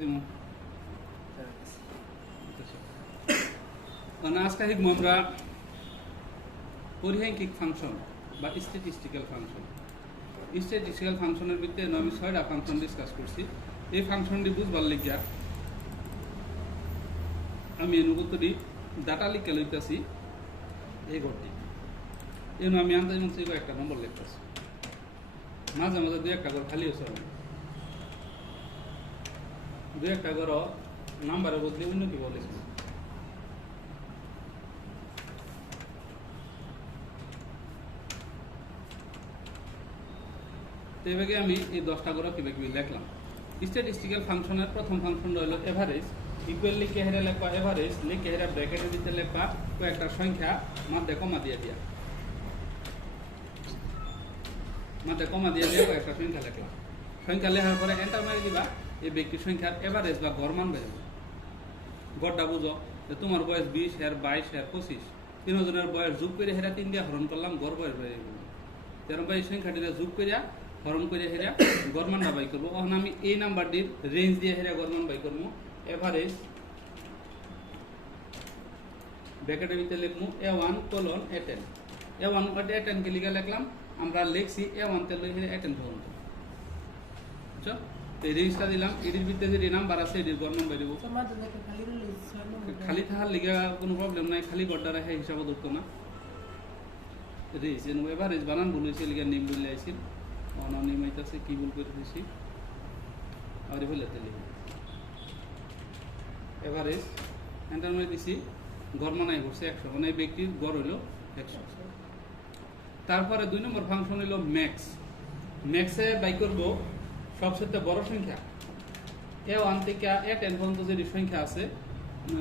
দিব আজকে শিখবো আমরা পরিসাংখ্যিক ফাংশন বা স্ট্যাটিস্টিক্যাল ফাংশন। স্ট্যাটিস্টিক্যাল ফাংশনের ভিতরে আমি 6টা ফাংশন ডিসকাস করছি। এই ফাংশনটি বুঝবার লিখিয়া আমি অনুগতটি ডাটা লিখে লইতেছি এই ঘরটি এর আমি আন্দাজ একটা নম্বর লিখতেছি, মাঝে মাঝে দুই একটা ঘর খালি হচ্ছে, দুই একটা ঘর নাম্বারের বদলে অন্য কি বলেছি। এভাবে আমি এই 10টা ঘর কিভাবে কিভাবে লিখলাম। স্ট্যাটিস্টিক্যাল ফাংশনের প্রথম ফাংশন হলো এভারেজ, ইকুয়াল লিখে হেরে লেখা এভারেজ লিখে হেরে ব্র্যাকেটের ভিতরে লেখা কয়েকটা সংখ্যা মাঝে কমা দিয়ে দিয়া, মাঝে কমা দিয়ে দিয়ে কয়েকটা সংখ্যা লেখলাম। সংখ্যা লেখার পরে এন্টার মারি দিবা, এই ব্যক্তির সংখ্যার এভারেজ বা গড় মান বের হবে। গড়টা বুঝো যে তোমার বয়স 20, এর 22, এর 25, তিনজনের বয়স যোগ করে হেরা 3 দিয়ে হরণ করলাম, গড় বয়স বের হয়ে গেল। এই সংখ্যাটিতে যোগ করিয়া হরণ করে হেরা গড় মানটা বাই করবো। তখন আমি এই নাম্বারটির রেঞ্জ দিয়ে হেরা গড় মান বাই করবো। এভারেজ ব্র্যাকেটের ভিতরে লিখবো A1 colon A10, A1 A10 কে লিখে লিখলাম, আমরা লিখছি A1 তে লই হেরা A10 পর্যন্ত। বুঝছো? তো এই রেঞ্জটা দিলাম, এটির ভিতরে যে নাম্বার আছে এটির গড় মান বাই দেবো। খালি থাকার লিখে কোনো প্রবলেম নাই, খালি গড়টা রেখে হিসাবে ধরতো না। রেঞ্জ এভারেজ বানান ভুল হয়েছে লিখে নেম বলে আইছিল, অনিম আইতাছে কি ভুল করে দিয়েছি আর বলতে লিখব এভারেজ এন্টার মারি দিছি, গড় মান আই করছে 100, মানে এই ব্যক্তির গড় হইল 100। তারপরে 2 নম্বর ফাংশন হইল ম্যাক্স। ম্যাক্সে বাই করব সবচেয়ে বড় সংখ্যা A1 থেকে A10 পর্যন্ত যে সংখ্যা আছে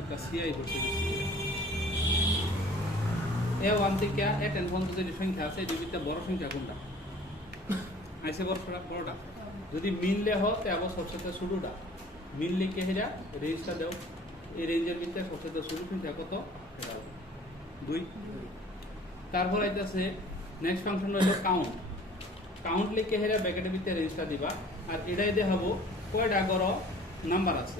একটা সিআই করছে, A1 থেকে A10 পর্যন্ত যে সংখ্যা আছে এর ভিতরে বড় সংখ্যা কোনটা আইছে? বড়টা। যদি মিললে হয় তবে সবচেয়ে ছোটটা মিল লিখে হেরা রেঞ্জটা দাও। এই রেঞ্জের ভিতরে সবচেয়ে ছোট সংখ্যা কত? 2। তারপর আইতাছে নেক্সট ফাংশন হলো কাউন্ট। কাউন্ট লিখে হেরা ব্র্যাকেটের ভিতরে রেঞ্জটা দিবা, আর এটাই দেখাবো কয়টা গড় নাম্বার আছে।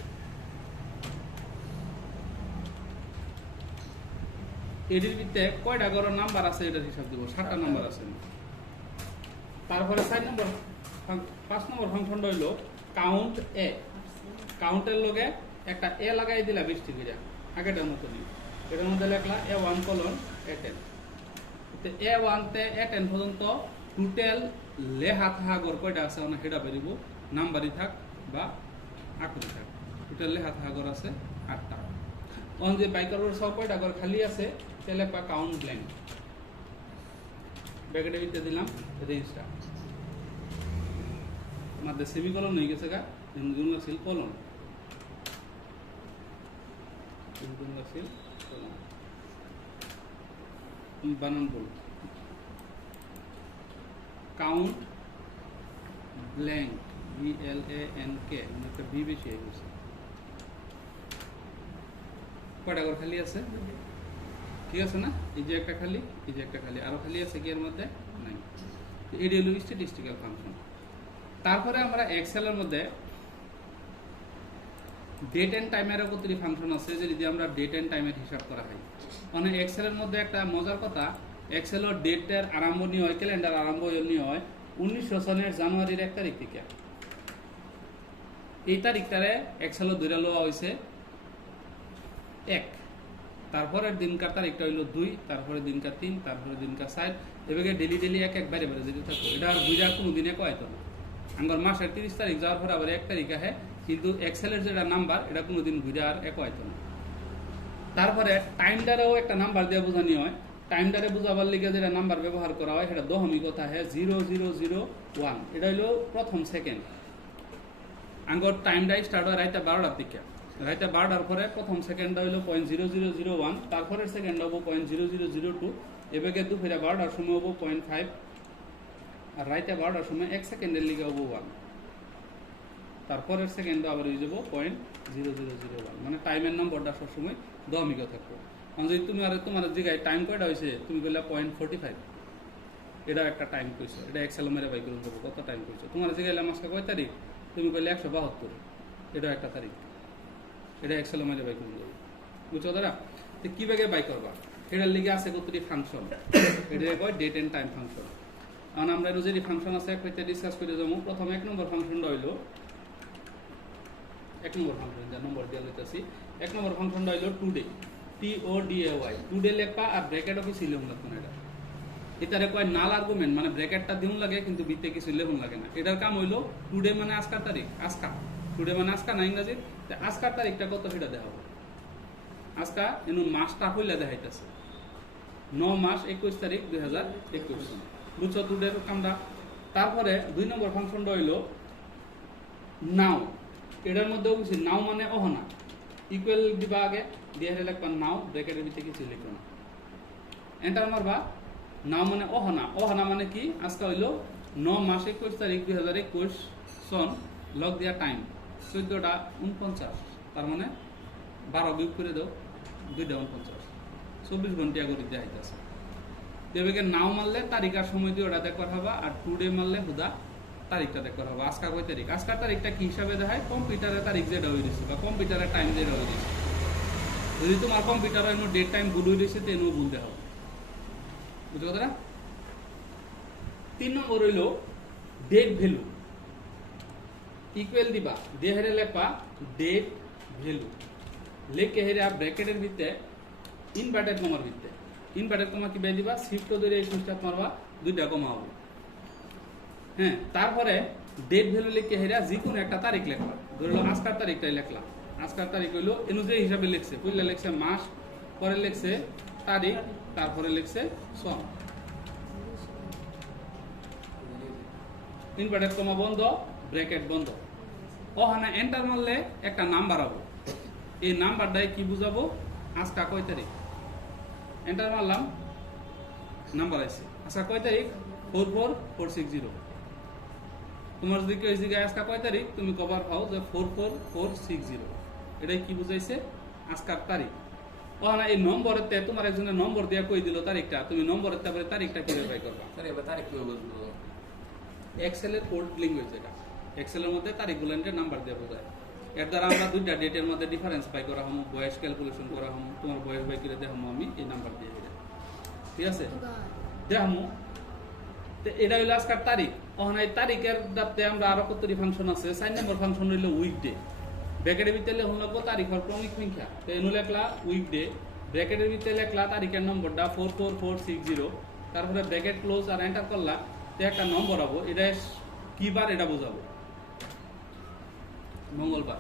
এটির ভিতরে কয়টা গড় নাম্বার আছে এটার হিসাব দিব, 7টা নাম্বার আছে। তারপরে 5 নম্বর ফাংশনটা হইলো কাউন্ট এ। কাউন্টের লগে একটা এ লাগাই দিলা 20টি করে আগেটার মতনই। এটার মধ্যে লেখলা A1 colon A10। A1 তে A10 পর্যন্ত টোটাল লেখা থাকা গড় কয়টা আছে না সেটা বেরিব, নাম্বারই থাক বা আকুরি থাক। টোটাল লেখা থাকা গড় আছে 8টা। অন যে বাইকার সব কয়টা গড় খালি আছে তাহলে পা কাউন্ট ব্ল্যাঙ্ক, ব্র্যাকেটের ভিতরে দিলাম রেঞ্জটা, আমাদের সেমিকলন হয়ে গেছে গা, ছিল কলন বানান বল কাউন্ট ব্ল্যাঙ্ক BLANK, একটা বি বেশি হয়ে গেছে। কয়টা ঘর খালি আছে? ঠিক আছে না? এই যে একটা খালি, এই যে একটা খালি, আরো খালি আছে কি এর মধ্যে? নাই। এটি হলো স্ট্যাটিস্টিক্যাল ফাংশন। তারপরে আমরা এক্সেল এর মধ্যে ডেট এন্ড টাইমের উপর ফাংশন আছে, যে যদি আমরা ডেট এন্ড টাইমের হিসাব করা হয়। মানে এক্সেল এর মধ্যে একটা মজার কথা, এক্সেল এর ডেটের আরম্ভ নিয়ে হয়, ক্যালেন্ডার আরম্ভ নিয়ে হয় 1900 সনের জানুয়ারির 1 তারিখ থেকে। এই তারিখটারে এক্সেল ধরে লওয়া হয়েছে 1, তারপরের দিনকার তারিখটা হইল 2, তারপরে দিনকার 3, তারপরে দিনকার 4, এভাবে ডেলি ডেলি এক বাইরে বাইরে যেতে থাকতো। এটা আর দুইটা কোনো দিনে কয়তো না। আঙ্গর মাসের 30 তারিখ যাওয়ার পর আবার 1 তারিখ আহে, কিন্তু এক্সেলের যেটা নাম্বার এটা কোনোদিন ঘুরে আর এক হয়তো না। তারপরে টাইমটারেও একটা নাম্বার দিয়ে বোঝানি হয়। টাইমটারে বোঝাবার লিগে যেটা নাম্বার ব্যবহার করা হয় সেটা দশমিক কথা হয় 0001। এটা হইল প্রথম সেকেন্ড। আঙ্গর টাইমটা স্টার্ট হয় রাইতে 12টার দিকে, রাইতে 12টার পরে প্রথম সেকেন্ডটা হইল 0.0001, তারপরের সেকেন্ড হবো 0.0002, এভাবে দুপুরে 12টার সময় হবো 0.5, আর রাইতে 12টার সময় 1 সেকেন্ডের লিগে হবো 1, তারপরের সেকেন্ড আবার হয়ে যাবো 0.0001। মানে টাইমের নম্বরটা সবসময় দশমিক থাকবো। যদি তুমি আর তোমার জায়গায় টাইম কয়টা হয়েছে তুমি বললে 0.45, এটা একটা টাইম কইছো, এটা এক্সেল মেরে বাই করে দেবো কত টাইম কইছো। তোমার জায়গায় আজকে কয় তারিখ, তুমি কইলে 172, এটা একটা তারিখ, এটা এক্সেল মাইলে বাই করব, বুঝছো দাদা? তো কিভাবে বাই করবা, এটার লিগে আছে কতটি ফাংশন, এটা কয় ডেট এন্ড টাইম ফাংশন। কারণ আমরা রোজেরই ফাংশন আছে এক হইতে ডিসকাস করে যাবো। প্রথমে 1 নম্বর ফাংশনটা হইলো 1 নম্বর ফাংশন, যা নম্বর দিয়ে লইতাছি। 1 নম্বর ফাংশনটা হইলো টুডে, TODAY, টুডে লেখা আর ব্র্যাকেট অফিস লিখুন লাগবে না। এটারে কয় নাল আর্গুমেন্ট, মানে ব্র্যাকেটটা দিউন লাগে কিন্তু ভিতরে কিছু লিখুন লাগে না। এটার কাম হইলো টুডে মানে আজকার তারিখ, আজকা, টুডে মানে আজকা না ইংরেজি, আজকার তারিখটা কত সেটা দেখাবো। আজকা এনু মাসটা কইলা দেখাইতেছে 9 মাস 21 তারিখ 2021, বুঝছো টুডের কামটা। তারপরে 2 নম্বর ফাংশনটা হইলো নাও, এটার মধ্যেও কিছু নাও মানে অহনা, ইকুয়াল দিবা আগে, দিয়ে লিখবা নাও, ব্র্যাকেটের ভিতরে কিছু লিখো না, এন্টার মারবা। নাও মানে অহনা, অহনা মানে কি, আজকে হইলো 9 মাস 21 তারিখ 2021 সন, লগ দিয়া টাইম 14টা 49, তার মানে 12 বিয়োগ করে দাও, 2টা 49, 24 ঘন্টা করে দেওয়া হইতেছে। দেবেকে নাও মারলে তারিখ আর সময় দিয়ে ওটা দেখবার হবা, আর টুডে মারলে হুদা তারিখটা দেখবার হবা। আজকা কয় তারিখ, আজকার তারিখটা কি হিসাবে দেখায়, কম্পিউটারের তারিখ যেটা হয়ে দিচ্ছে বা কম্পিউটারের টাইম যেটা হয়ে দিচ্ছে। যদি তোমার কম্পিউটারের ডেট টাইম ভুল হয়ে দিচ্ছে তো এনও ভুল দেখাও, বুঝছো কথাটা? 3 নম্বর হইলো ডেট ভ্যালু, ইকুয়াল দিবা, দিয়ে হেরে লেখবা ডেট ভ্যালু, লেখে হেরে ব্র্যাকেটের ভিতরে ইনভার্টেড কমার ভিতরে, ইনভার্টেড কমা কি বের দিবা, শিফট ধরে এই সুইচটা মারবা, 2টা কমা হবে। হ্যাঁ, তারপরে ডেট ভ্যালু লিখে হেরে যে কোনো একটা তারিখ লেখবা, ধরে লো আজকার তারিখটাই লিখলাম, আজকার তারিখ হইলো অনুযায়ী হিসাবে লিখছে, পয়লা লিখছে মাস, পরে লিখছে তারিখ, তারপরে লিখছে সন। ইনভার্টেড কমা বন্ধ, ব্র্যাকেট বন্ধ। ওখানে এন্টার মারলে একটা নাম্বার হবে, এই নাম্বারটাই কি বুঝাবো, আজকা কয় তারিখ, এন্টার মারলাম, নাম্বার আছে। আজকা কয় তারিখ, 44460। তোমার যদি কেউ জিজ্ঞাসা আজকা কয় তারিখ, তুমি কভার পাও যে 44460, এটাই কি বুঝাইছে, আজকার তারিখ। ওখানে এই নম্বরের তে তোমার একজনের নম্বর দিয়া কই দিল তারিখটা, তুমি নম্বরের তারপরে তারিখটা কিভাবে বাই করবা? স্যার এবার তারিখ কিভাবে বুঝবো? এক্সেলের কোড ল্যাঙ্গুয়েজ এটা, এক্সেলের মধ্যে তারিখগুলো নাম্বার দিয়ে বোঝায়। এর দ্বারা আমরা 2টা ডেটের মধ্যে ডিফারেন্স বাই করা হম, বয়স ক্যালকুলেশন করা হম, তোমার বয়স বাই করে দেখামো আমি এই নাম্বার দিয়ে দিলে, ঠিক আছে? দেখামো এটা হইলো আজকার তারিখ। ওখানে এই তারিখের দাতে আমরা আরো কতটি ফাংশন আছে। 4 নম্বর ফাংশন হইলো উইকডে, ব্র্যাকেটের ভিতরে লেখুন লাগবো তারিখের ক্রমিক সংখ্যা, তো এনু লেখলা উইকডে, ব্র্যাকেটের ভিতরে লেখলা তারিখের নম্বরটা 44460, তারপরে ব্র্যাকেট ক্লোজ আর এন্টার করলা, তো একটা নম্বর হবো, এটা কি বার এটা বোঝাবো, মঙ্গলবার,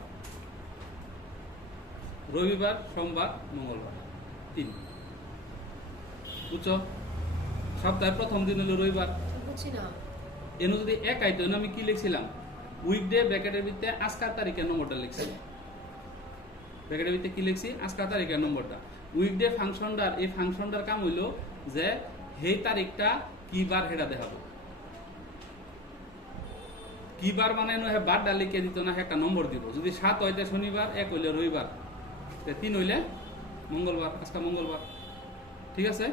রবিবার, সোমবার, মঙ্গলবার, 3, বুঝছো? সপ্তাহের প্রথম দিন হলো রবিবার, এনু যদি এক আইতো আমি কি লিখছিলাম, উইকডে ব্র্যাকেটের ভিতরে আজকার তারিখের নম্বরটা লিখছি, ব্র্যাকেটের ভিতরে কি লিখছি, আজকার তারিখের নম্বরটা। উইকডে ফাংশনটার এই ফাংশনটার কাম হইলো যে সেই তারিখটা কি বার হেডা দেখাবো, কি বার মানে হে বারটা লিখে দিত না, একটা নম্বর দিব। যদি 7 হইতে শনিবার, 1 হইলে রবিবার, 3 হইলে মঙ্গলবার, আজকে মঙ্গলবার, ঠিক আছে?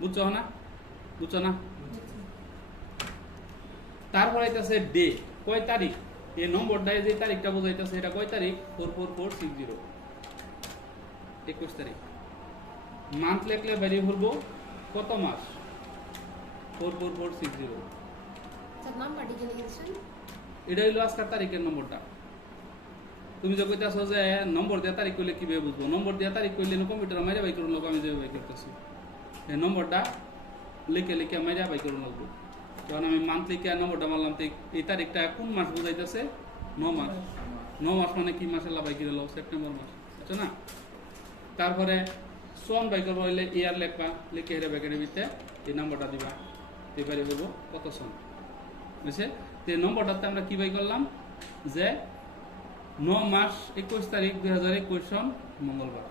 বুঝছো না, বুঝছো না? তারপর আইতাছে ডে, কয় তারিখ, এই নম্বরটা যে তারিখটা বোঝাইতেছে এটা কয় তারিখ, 44460, 21 তারিখ। মান্থ লিখলে বেরিয়ে পড়বো কত মাস, 44460। এটা হইলো আজকের তারিখের নম্বরটা। তুমি যে কইতাছো যে নম্বর দিয়ে তারিখ কইলে কিভাবে বুঝবো, নম্বর দিয়ে তারিখ কইলে কম্পিউটার মাইরা বাই করুন, আমি যে বাই করতেছি এই নম্বরটা লিখে লিখে মাইরা বাই করুন লাগবো। কারণ আমি মান্থ লিখে নম্বরটা মারলাম, তো এই তারিখটা কোন মাস বোঝাইতেছে, 9 মাস। 9 মাস মানে কি মাসে লাভাই করে লো, সেপ্টেম্বর মাস, বুঝছো না? তারপরে সন বাই করবো হইলে ইয়ার লেখবা, লিখে হেরে ব্যাকেটের ভিতরে এই নম্বরটা দিবা, এবারে হইব কত সন, বুঝছে? তো এই নম্বরটাতে আমরা কি বাই করলাম যে 9 মাস 21 তারিখ 2021 সন মঙ্গলবার,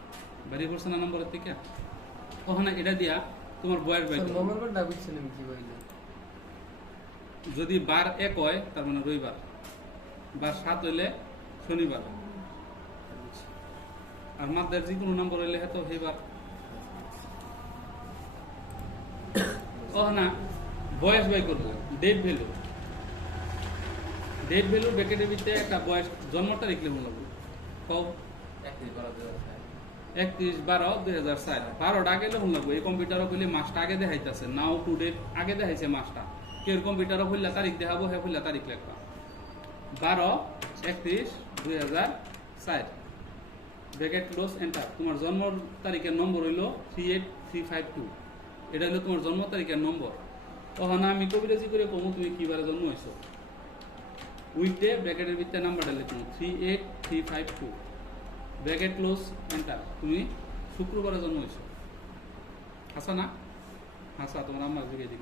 বাড়ি পড়ছে না নম্বরের থেকে। ওখানে এটা দিয়া তোমার বয়স বাই করবো। মঙ্গলবারটা বুঝছিলাম কি বইলে, যদি বার 1 হয় তার মানে রবিবার, বার 7 হইলে শনিবার, আর মাদের যে কোনো নম্বর হইলে হয়তো সেইবার। ও না, বয়স বাই করবো, ডেট ভ্যালু, ডেট ভ্যালু ব্র্যাকেটের ভিতরে একটা বয়স জন্ম তারিখ লিখুন লাগবে কও 31/12/2004 12টা আগে লিখুন লাগবে এই কম্পিউটারও খুলে মাসটা আগে দেখাইতেছে নাও টু ডেট আগে দেখাইছে মাসটা কেউ কম্পিউটারও খুললে তারিখ দেখাবো হ্যাঁ খুললে তারিখ লেখবা 12/31/2004 ব্র্যাকেট ক্লোজ এন্টার তোমার জন্ম তারিখের নম্বর হইল 38352 এটা হলো তোমার জন্ম তারিখের নম্বর তখন আমি কবিরাজি করে কমু তুমি কিবারে জন্ম হয়েছো উইকডে ব্র্যাকেটের ভিতরে নাম্বারটা লিখুন 38352 ব্র্যাকেট ক্লোজ এন্টার তুমি শুক্রবারে জন্ম হয়েছো হাসা না হাসা তোমার আমার যুগে দিক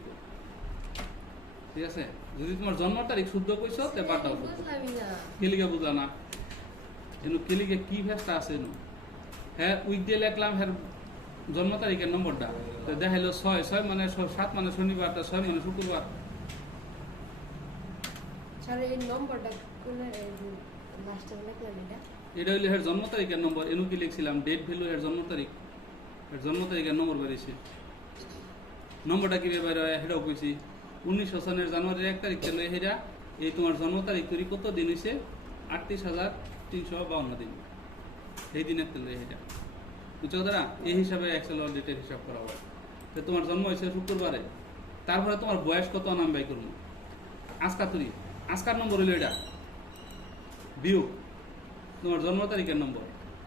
ঠিক আছে যদি তোমার জন্ম তারিখ শুদ্ধ কইছো তে বারটাও শুদ্ধ কেলিকে বুঝা না এনু কেলিকে কি ভেস্টা আছে এনু হ্যাঁ উইকডে লিখলাম হ্যাঁ জন্ম তারিখের নম্বরটা তো দেখাইলো 6 মানে 7 মানে শনিবার 6 মানে শুক্রবার স্যার এই নম্বরটা কোন মাস্টার লিখলাম এটা হইলো এর জন্ম তারিখের নম্বর এনু কি লিখছিলাম ডেট ভ্যালু এর জন্ম তারিখের নম্বর বেরিয়েছে নম্বরটা কি বের হয় সেটাও কইছি 1900 সনের জানুয়ারির 1 তারিখ ছিল এটা এই তোমার জন্ম তারিখ তৈরি কত দিন হইছে 38,352 দিন এই দিনের তেল এটা বুঝছো দাদা এই হিসাবে এক্সেল ডেটের হিসাব করা হয় তো তোমার জন্ম হয়েছে শুক্রবারে তারপরে তোমার বয়স কত নাম বাই করবো আজকার নম্বর হইলো এটা বিয়োগ তোমার জন্ম তারিখের নম্বর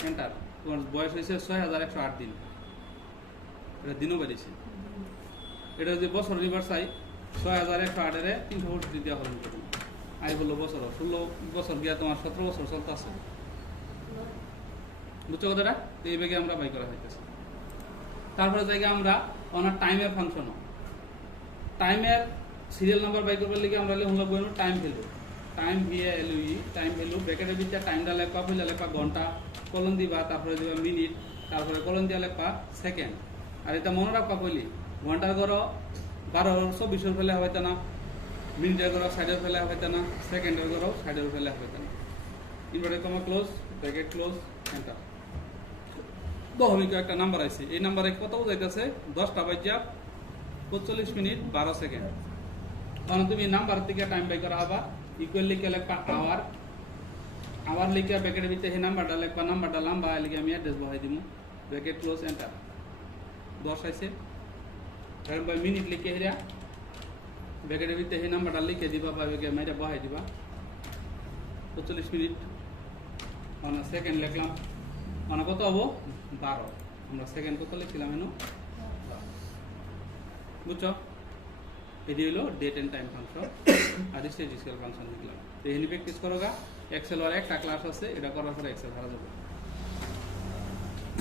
এন্টার তোমার বয়স হয়েছে 6108 দিন এটা দিনও বেরিয়েছে এটা যদি বছর রিভার্স চাই 6108 এর 365 দিয়া হরণ করবো আই বললো বছর 16 বছর গিয়া তোমার 17 বছর চলতে আছে বুঝছো কথাটা এই বেগে আমরা বাই করা হইতেছে তারপরে জায়গা আমরা অনার টাইমের ফাংশন টাইমের সিরিয়াল নাম্বার বাই করবার লিগে আমরা লিখুন লাগবো time value time VALUE time value ব্র্যাকেটের ভিতরে টাইমটা লেখবা পয়লা লেখবা ঘন্টা কলন দিবা তারপরে দিবা মিনিট তারপরে কলন দিয়া লেখবা সেকেন্ড আর এটা মনে রাখবা কইলি ঘন্টার গড় 12/24 ফেলে হইতা না মিনিটের গড় 60 ফেলে হইতা না সেকেন্ডের গড় 60 ফেলে হইতা না inverted comma close bracket close enter দহমিক একটা নাম্বার আছে এই নাম্বারে কত বোঝাইতেছে 10টা বাজে 45 মিনিট 12 সেকেন্ড কারণ তুমি নাম্বার থেকে টাইম বাই করা হবা ইকুয়াল লিখে লেখবা আওয়ার লিখে ব্র্যাকেটের ভিতরে এই নাম্বারটা লেখবা নাম্বারটা লম্বা লিখে আমি অ্যাড্রেস বহাই দিব ব্র্যাকেট ক্লোজ এন্টার 10 আইছে কারণ বাই মিনিট লিখে হেরা ব্র্যাকেটের ভিতরে এই নাম্বারটা লিখে দিবা বা ব্যাকে মাইরা বহাই দিবা 45 মিনিট মানে সেকেন্ড লিখলাম মানে কত হবো 12 আমরা সেকেন্ড কত লিখছিলাম এনো বুঝছো এটি হলো ডেট এন্ড টাইম ফাংশন আর স্ট্যাটিস্টিক্যাল ফাংশন লিখলাম তো এখানে প্র্যাকটিস করোগা এক্সেল আর একটা ক্লাস আছে এটা করার পরে এক্সেল হারা যাবে